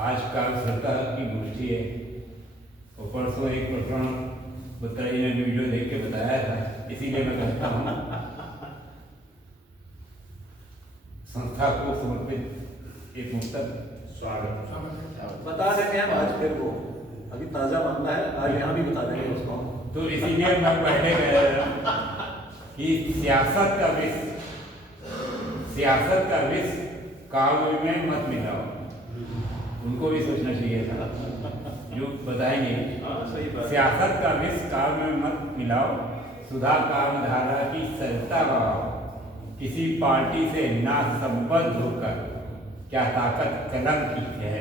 आज काल सरकार की गोष्ठी है और परसों एक प्रकरण बताइए ने वीडियो देख के बताया था, इसीलिए मैं कहता हूँ संस्था को समर्पित एक पुस्तक स्वागत बता देंगे हम आज फिर वो अभी ताजा मामला है, आज यहाँ भी बता देंगे उसको। तो इसीलिए मैं पहले कह रहा हूँ कि सियासत का विष काव्य में मत मिलाओ। उनको भी सोचना चाहिए था जो बताएंगे। सियासत का विष काव्य में मत मिलाओ, सुधा काव्यधारा की सरलता बढ़ाओ, किसी पार्टी से ना संबद्ध होकर क्या ताकत कलम की है,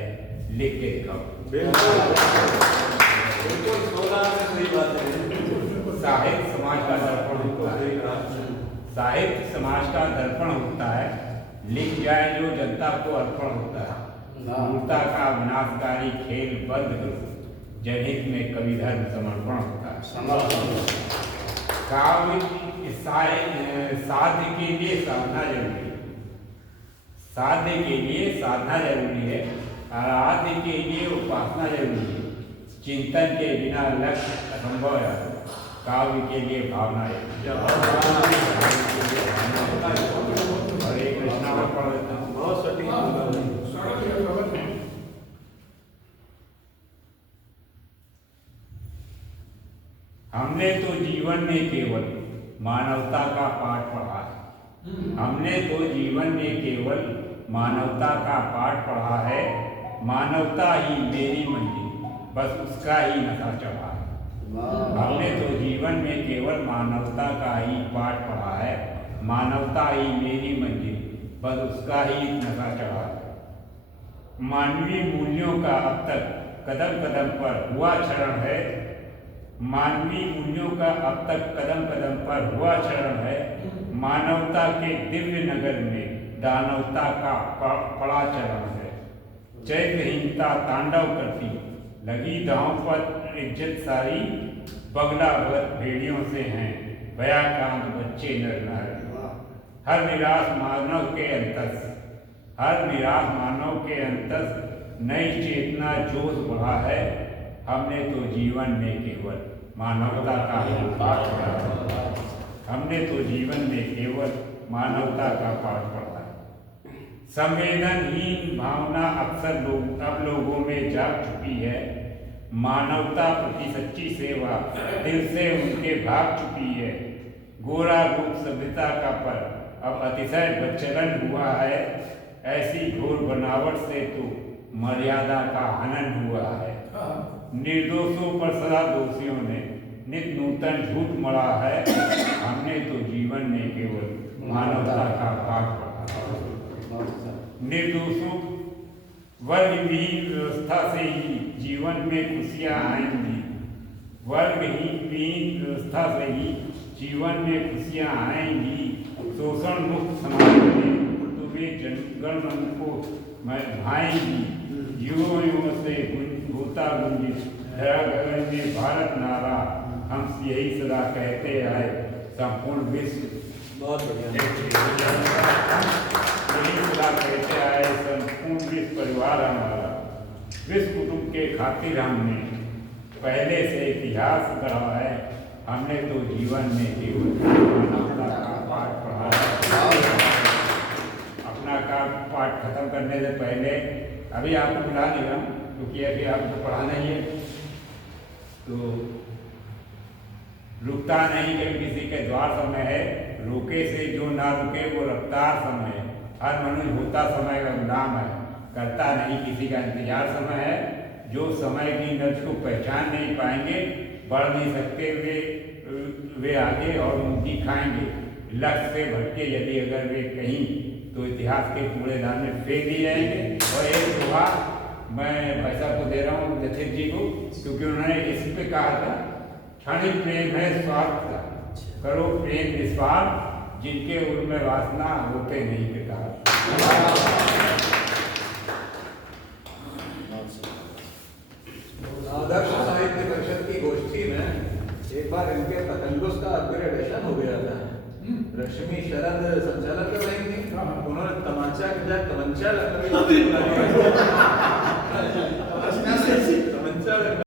लिख के दिखाओ। बिल्कुल सही बात है। साहित्य समाज का दर्पण होता है, साहित्य समाज का दर्पण होता है, लिख जाए जो जनता को अर्पण होता है। मूर्ता का विनाशकारी खेल बंद करो, जनहित में कवि धर्म समर्पण होता है। काव्य साध्य के लिए साधना जरूरी है, साध्य के लिए साधना जरूरी है, आराध्य के लिए उपासना जरूरी है। चिंतन के बिना लक्ष्य असंभव है, काव्य के लिए भावना है। और एक रचना में पढ़ देता हूँ, बहुत सटीक। हमने तो जीवन में केवल मानवता का पाठ पढ़ा है, हमने तो जीवन में केवल मानवता का पाठ पढ़ा है। मानवता ही मेरी मंजिल, बस उसका ही नशा चढ़ा है। हमने तो जीवन में केवल मानवता का ही पाठ पढ़ा है, मानवता ही मेरी मंजिल, बस उसका ही नशा चढ़ा है। मानवीय मूल्यों का अब तक कदम कदम पर हुआ क्षरण है, मानवीय मूल्यों का अब तक कदम कदम पर हुआ क्षरण है। मानवता के दिव्य नगर में दानवता का पड़ा चरण है। चैत्रहीनता तांडव करती लगी दांव पर इज्जत सारी, बगला भर भेड़ियों से हैं भयाकांत बच्चे नर नारी। हर निराश मानव के अंतस नई चेतना जोश बढ़ा है। हमने तो जीवन में केवल मानवता का पाठ पढ़ा है, हमने तो जीवन में केवल मानवता का पाठ पढ़ा है। संवेदनहीन भावना अक्सर अब लोगों में जाग चुकी है। मानवता प्रति सच्ची सेवा दिल से उनके भाग चुकी है। गोरा रूप सभ्यता का पर अब अतिशय प्रचलन हुआ है। ऐसी घोर बनावट से तो मर्यादा का हनन हुआ है। निर्दोषों पर सदा दोषियों ने नित नूतन झूठ मढ़ा है। हमने तो जीवन में केवल मानवता का पाठ पढ़ा। निर्दोषों वर्गहीन व्यवस्था से ही जीवन में खुशियाँ आएंगी, वर्गहीन व्यवस्था से ही जीवन में खुशियाँ आएंगी। शोषण मुक्त समाज में तुम्हें जनगण को भाएंगी। युगों युगों से होता गुंजित धरा गगन में भारत नारा, हम यही सदा कहते आए संपूर्ण विश्व। बहुत बढ़िया। यही सदा कहते आए संपूर्ण विश्व परिवार हमारा। विश्व कुटुंब के खातिर हमने पहले से इतिहास गढ़ा है। हमने तो जीवन में केवल मानवता का पाठ पढ़ा है। अपना का पाठ खत्म करने से पहले अभी आपको बुला नहीं रहा हूँ, क्योंकि अभी आपको पढ़ाना ही है, तो रुकता नहीं कभी किसी के द्वार समय है। रोके से जो ना रुके वो रफ्तार समय है। हर मनुष्य होता समय का गुलाम है, करता नहीं किसी का इंतजार समय है। जो समय की नब्ज को पहचान नहीं पाएंगे, बढ़ नहीं सकते वे आगे और मुक्ति खाएंगे। लक्ष्य से भटके यदि अगर वे कहीं, तो इतिहास के कूड़ेदान में फेंक दिए जाएंगे। और एक दुआ मैं भाई साहब को दे रहा हूँ, जथित जी को, क्योंकि उन्होंने इस पे कहा था, क्षणिक प्रेम है स्वार्थ का, करो प्रेम निस्वार्थ, जिनके उनमें वासना होते नहीं बेकार। आदर्श साहित्य परिषद की गोष्ठी में एक बार इनके पतंगुस का अपग्रेडेशन हो गया था। रश्मि शरद संचालक कर रही थी, उन्होंने तमाचा के बजाय तमंचा